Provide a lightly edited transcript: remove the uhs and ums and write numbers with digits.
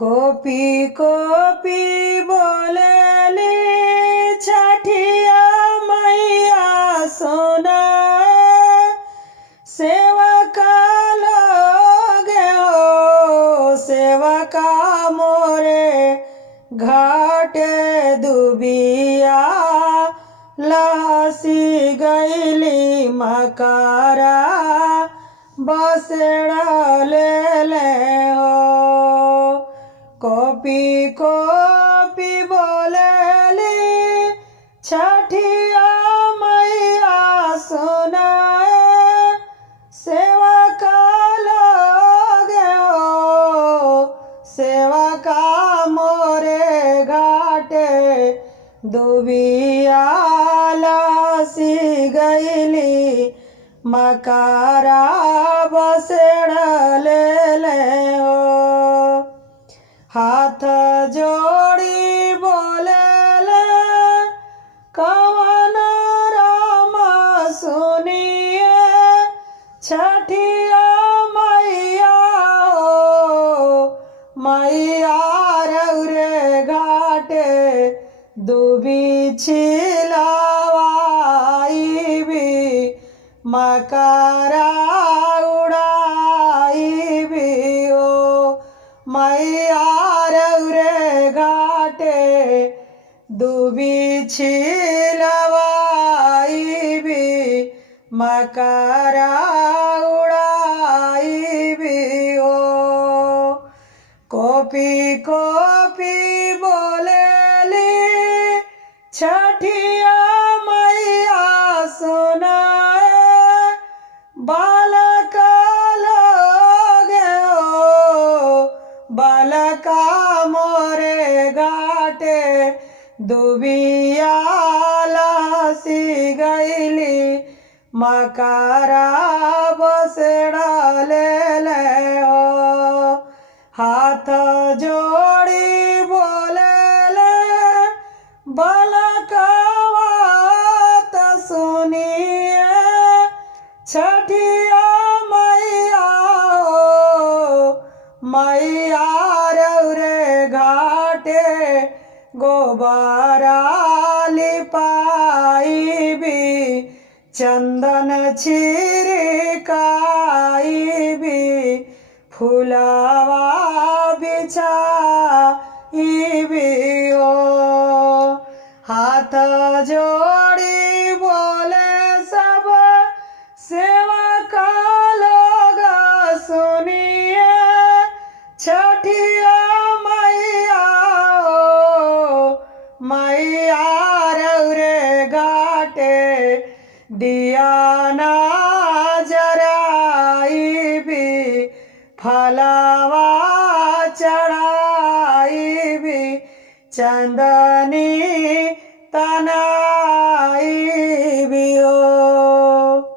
Copy copy बोलेली छठिया मैया सोना सेवा का लोग हो सेवा का मोरे घाटे दुबिया लहसी गईली मकारा बसेड़ा ले हो कोपी कोपी बोलेली छठिया मैया सोना सेवा का लोग हो सेवा का मोरे घाटे दुबिया लसी गईली मकारा बसेड़ा ले हो हाथ जोड़ी बोले कवन राम सुनिए छठिया मैया हो मैया रौरे घाटे दुबी छिलवाई भी मकारा उड़ाई भी हो मैया रौरे घाटे दुबी छिलवाई भी मकारा उड़ाई भी हो कोपी कोपी बोलेली छठिया मैया सोना बालका लोग हो बालका मोरे घाटे दुबिया लसी गईली मकारा बसेड़ा ले हो हाथ जोड़ी बोले बालकवा त सुनिए छठिया मैया हो मैया रौरे घाटे गोबरा लिपाई भी चंदन छिड़काई भी फुलावा बिछाई भी हो हाथ जोड़ी बोले सब सेवा का लोग सुनिए छठिया मैया हो मैया रौरे घाटे दिया ना जराई भी फलावा चढ़ाई भी चंदनी तनाई भी हो।